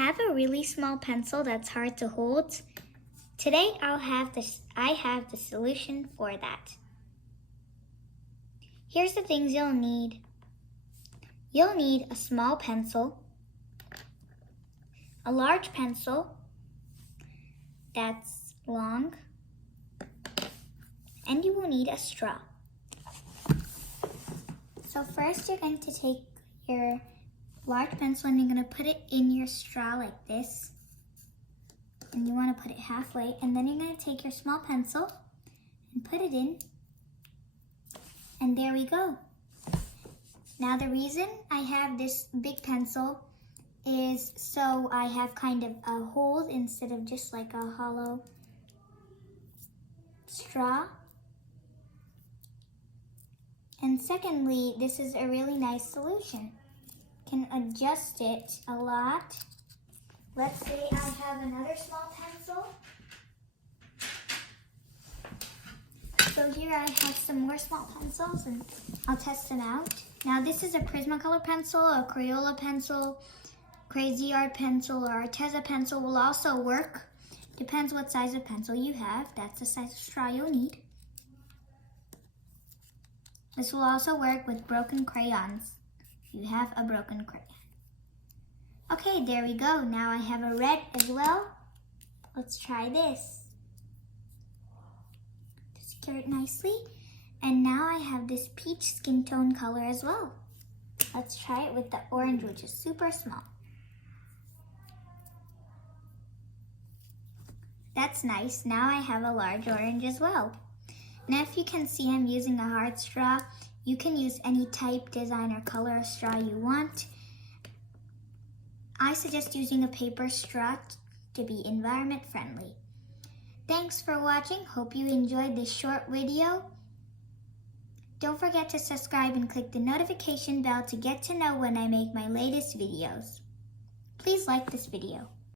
have a really small pencil that's hard to hold? Today I have the solution for that. Here's the things you'll need. You'll need a small pencil, a large pencil that's long, and you will need a straw. So first you're going to take your large pencil and you're going to put it in your straw like this. And you want to put it halfway, and then you're going to take your small pencil and put it in. And there we go. Now the reason I have this big pencil is so I have kind of a hole instead of just like a hollow straw. And secondly, this is a really nice solution. You can adjust it a lot. Let's say I have another small pencil. So here I have some more small pencils and I'll test them out. Now this is a Prismacolor pencil, a Crayola pencil, Crazy Art pencil, or Arteza pencil will also work. Depends what size of pencil you have. That's the size of straw you'll need. This will also work with broken crayons. If you have a broken crayon. Okay, there we go. Now I have a red as well. Let's try this. To secure it nicely. And now I have this peach skin tone color as well. Let's try it with the orange, which is super small. That's nice. Now I have a large orange as well. Now if you can see, I'm using a hard straw. You can use any type, design, or color of straw you want. I suggest using a paper straw to be environment friendly. Thanks for watching. Hope you enjoyed this short video. Don't forget to subscribe and click the notification bell to get to know when I make my latest videos. Please like this video.